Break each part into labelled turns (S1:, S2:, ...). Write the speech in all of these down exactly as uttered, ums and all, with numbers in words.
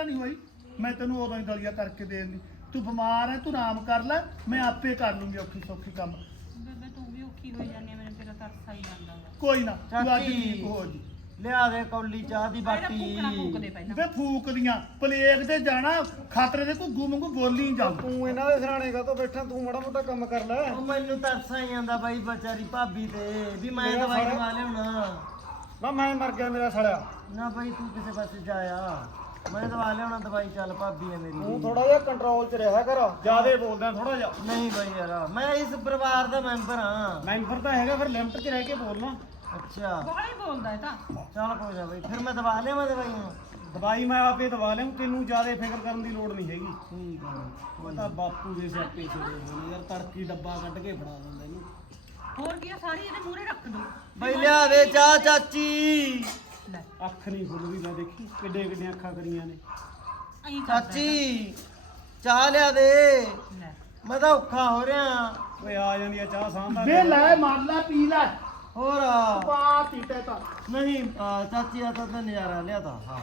S1: ਤਾਂ ਨਹੀਂ ਹੋਈ ਮੈਂ ਤੈਨੂੰ ਉਦੋਂ ਹੀ ਦਲੀਆ ਕਰਕੇ ਦੇ ਦਿੰਦੀ ਤੂੰ ਬਿਮਾਰ ਹੈ ਤੂੰ ਆਰਾਮ ਕਰ ਲੈ ਮੈਂ ਆਪੇ ਕਰ ਲੂੰਗੀ ਔਖੀ ਸੌਖੀ ਕੰਮ
S2: ਬੇਬੇ ਤੂੰ ਵੀ ਔਖੀ ਹੋਈ ਜਾਂਦੀ ਹੈ ਮੈਨੂੰ ਤੇਰਾ ਤਰਸ ਆਈ ਜਾਂਦਾ ਵਾ
S1: ਕੋਈ ਨਾ ਤੂੰ ਅੱਜ
S3: ਚਾਚੀ।
S1: ਠੀਕ ਹੋ ਜੀ
S3: ਲਿਆ ਦੇ ਕੌਲੀ ਚਾਹ ਦੀ
S2: ਪਹਿਲਾਂ ਫੂਕਣਾ
S3: ਬਾਟੀ
S2: ਫੂਕ ਦੇ ਪਹਿਲਾਂ
S1: ਵੇ ਫੂਕਦੀਆਂ ਪਲੇਗ ਤੇ ਜਾਣਾ ਖਤਰੇ ਦੇ ਘੁੱਗੂ ਵਾਂਗੂ ਬੋਲੀ ਨੀ ਜਾਊ
S4: ਤੂੰ ਇਹਨਾਂ ਦੇ ਸਰਾਣੇ ਕਾ ਤੋਂ ਬੈਠਾ ਤੂੰ ਮਾੜਾ ਮੋਟਾ ਕੰਮ ਕਰ ਲੈ
S3: ਉਹ ਮੈਨੂੰ ਤਰਸ ਆਈ ਜਾਂਦਾ ਬਾਈ ਵਿਚਾਰੀ ਭਾਬੀ ਤੇ ਵੀ ਮੈਂ
S4: ਮੇਰਾ
S3: ਦਵਾਈ
S4: ਸਾਰਾ-
S3: ਦਵਾ ਲਿਆਉਣਾ
S4: ਨਾ ਮੈਂ ਮਰ ਗਿਆ ਮੇਰਾ ਸੜਿਆ
S3: ਨਾ ਬਾਈ ਤੂੰ ਕਿਸੇ ਪਾਸੇ ਜਾਇਆ ਮੈਂ ਦਵਾ ਲਿਆਉਣਾ ਦਵਾਈ ਚੱਲ ਭਾਬੀ ਹੈ ਮੇਰੀ
S4: ਤੂੰ ਥੋੜਾ ਜਿਹਾ ਕੰਟਰੋਲ 'ਚ ਰਿਹਾ ਕਰ ਜਿਆਦੇ ਬੋਲਦਾ ਥੋੜਾ ਜਿਹਾ
S3: ਨਹੀਂ ਬਾਈ ਯਾਰ ਮੈਂ ਇਸ ਪਰਿਵਾਰ ਦਾ ਮੈਂਬਰ ਹਾਂ
S4: ਮੈਂਬਰ ਤਾਂ ਹੈਗਾ ਫਿਰ ਲਿਮਟ 'ਚ ਰਹਿ ਕੇ ਬੋਲਣਾ
S3: ਅੱਛਾ
S2: ਬਾਹਲਾ ਹੀ ਬੋਲਦਾ ਇਹ ਤਾਂ
S3: ਚੱਲ ਕੋਈ ਨਾ ਬਾਈ ਫਿਰ ਮੈਂ ਦਵਾ ਲਿਆਵਾਂ ਦਵਾਈ ਹੁਣ
S4: ਦਵਾਈ ਮੈਂ ਆਪੇ ਦਵਾ ਲਿਆ ਤੈਨੂੰ ਜਿਆਦੇ ਫਿਕਰ ਕਰਨ ਦੀ ਲੋੜ ਨਹੀਂ ਹੈਗੀ
S3: ਠੀਕ ਹੈ
S4: ਉਹ ਤਾਂ ਬਾਪੂ ਦੇ ਸਿਆਪੇ ਛੜੇ ਹੋਣੇ ਯਾਰ ਤੜਕੀ ਡੱਬਾ ਕੱਢ ਕੇ ਫੜਾ ਦਿੰਦਾ ਇਹਨੂੰ
S2: ਹੋਰ ਕੀ ਆ, ਸਾਰੀ ਇਹਦੇ ਮੂਹਰੇ ਰੱਖ ਦੋ
S3: ਬਾਈ ਲਿਆ ਦੇ ਚਾਹ ਚਾਚੀ
S2: ਲੈ
S4: ਅੱਖ ਨਹੀਂ ਖੁੱਲਦੀ ਮੈਂ ਦੇਖੀ ਕਿੱਡੇ ਕਿੱਡੀਆਂ ਅੱਖਾਂ ਕਰੀਆਂ ਨੇ
S2: ਅਹੀਂ ਕਰਦਾ
S3: ਚਾਚੀ ਚਾਹ ਲਿਆ ਦੇ
S2: ਲੈ
S3: ਮੈਂ ਤਾਂ ਔਖਾ ਹੋ ਰਿਹਾ
S4: ਓਏ ਆ ਜਾਂਦੀ ਆ ਚਾਹ ਸਾਂਭਦਾ
S1: ਵੇ ਲੈ ਮਾਰ ਲੈ ਪੀ ਲੈ
S3: ਹੋਰ
S1: ਪਾ ਤੀਟੇ ਤਾਂ
S3: ਨਹੀਂ ਆ, ਚਾਚੀ ਦਾ ਤਾਂ ਨਜ਼ਾਰਾ ਲਿਆ ਤਾਂ ਹਾਂ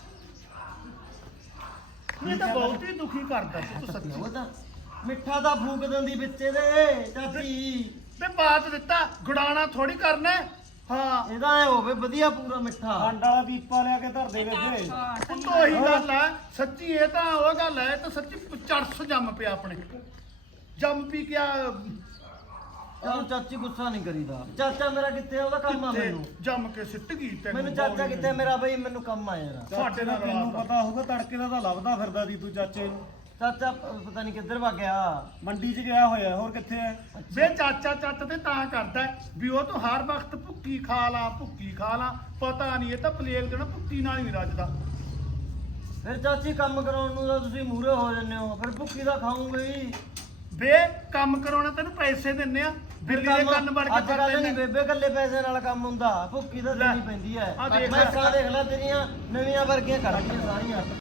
S1: ਇਹ ਤਾਂ ਬਹੁਤ ਹੀ ਦੁਖੀ ਕਰਦਾ ਤੂੰ ਸੱਚੀ
S3: ਉਹ ਤਾਂ ਮਿੱਠਾ ਤਾਂ ਫੂਕ ਦਿੰਦੀ ਵਿੱਚ ਇਹਦੇ ਚਾਚੀ
S1: ਤੇ ਬਾਤ ਦਿੱਤਾ ਗੁੜਾਣਾ ਥੋੜੀ ਕਰਨਾ ਹੈ। ਹਾਂ
S3: ਇਹਦਾ ਐ ਹੋਵੇ ਵਧੀਆ ਪੂਰਾ ਮਿੱਠਾ
S4: ਖੰਡ ਵਾਲਾ ਪੀਪਾ ਲਿਆ ਕੇ ਧਰ ਦੇ ਬੇਬੇ
S2: ਹਾਂ
S1: ਉਹ ਤਾਂ ਉਹੀ ਗੱਲ ਹੈ ਸੱਚੀ ਇਹ ਤਾਂ ਉਹ ਗੱਲ ਹੈ ਇਹ ਤਾਂ ਸੱਚੀ ਚਰਸ ਜੰਮ ਪਿਆ ਆਪਣੇ ਜੰਮ ਪੀ ਗਿਆ
S3: ਚਲ ਚਾਚੀ ਗੁੱਸਾ ਨਹੀਂ ਕਰੀਦਾ ਚਾਚਾ ਮੇਰਾ ਕਿੱਥੇ ਆ? ਉਹਦਾ ਕੰਮ ਆ
S1: ਕਿੱਥੇ
S3: ਮੈਨੂੰ
S1: ਜੰਮ ਕੇ ਸਿੱਟ ਗਈ ਤੈਨੂੰ
S3: ਮੈਨੂੰ ਚਾਚਾ ਕਿੱਥੇ ਆ? ਮੇਰਾ ਬਈ ਮੈਨੂੰ ਕੰਮ ਆ ਯਾਰ
S1: ਸਾਡੇ ਨਾਲ
S4: ਤੈਨੂੰ
S1: ਰਲਾ
S4: ਪਤਾ ਹੋਊਗਾ ਤੜਕੇ ਦਾ ਤਾਂ ਲੱਭਦਾ ਫਿਰਦਾ ਸੀ ਤੂੰ ਚਾਚੇ ਨੂੰ
S3: ਚਾਚਾ ਪ- ਪਤਾ ਨਹੀਂ ਕਿੱਧਰ ਵਗ ਗਿਆ
S4: ਮੰਡੀ 'ਚ ਗਿਆ ਹੋਇਆ ਹੋਰ ਕਿੱਥੇ ਹੈ
S1: ਵੇ ਚਾਚਾ ਚੱਤ ਤੇ ਤਾਂ ਕਰਦਾ ਹੈ ਵੀ ਉਹ ਤੂੰ ਹਰ ਵਕਤ ਭੁੱਕੀ ਖਾ ਲਾ ਭੁੱਕੀ ਖਾ ਲਾ ਪਤਾ ਨਹੀਂ ਇਹ ਤਾਂ ਪਲੇਗ ਦੇਣਾ ਭੁੱਕੀ ਨਾਲ ਹੀ ਨਹੀਂ ਰੱਜਦਾ
S3: ਫਿਰ ਚਾਚੀ ਕੰਮ ਕਰਾਉਣ ਨੂੰ ਤਾਂ ਤੁਸੀਂ ਮੂਹਰੇ ਹੋ ਜੰਨੇ ਹੋ ਫਿਰ ਭੁੱਖੀ ਦਾ ਖਾਉਂਗੇ ਹੀ
S1: ਵੇ ਕੰਮ ਕਰਾਉਣਾ ਤੈਨੂੰ ਪੈਸੇ ਦਿੰਨੇ ਆ ਬਿੱਲੀ ਦੇ ਕੰਨ ਵੜ ਕੇ
S3: ਅੱਜ ਕੱਲ੍ਹ
S1: ਫਿਰਦੇ
S3: ਨਹੀਂ
S1: ਨੇ।
S3: ਬੇਬੇ ਕੱਲੇ ਪੈਸੇ ਨਾਲ ਕੰਮ ਹੁੰਦਾ ਭੁੱਖੀ ਤਾਂ
S1: ਲੈ,
S3: ਦੇਣੀ ਪੈਂਦੀ ਹੈ
S1: ਆਹ ਦੇਖ
S3: ਮੈਂ
S1: ਲੈ।
S3: ਸਾਹ ਦੇਖ ਲੈ ਤੇਰੀਆਂ ਨਵੀਆਂ ਵਰਗੀਆਂ ਕਰਦੀਆਂ ਸਾਰੀਆਂ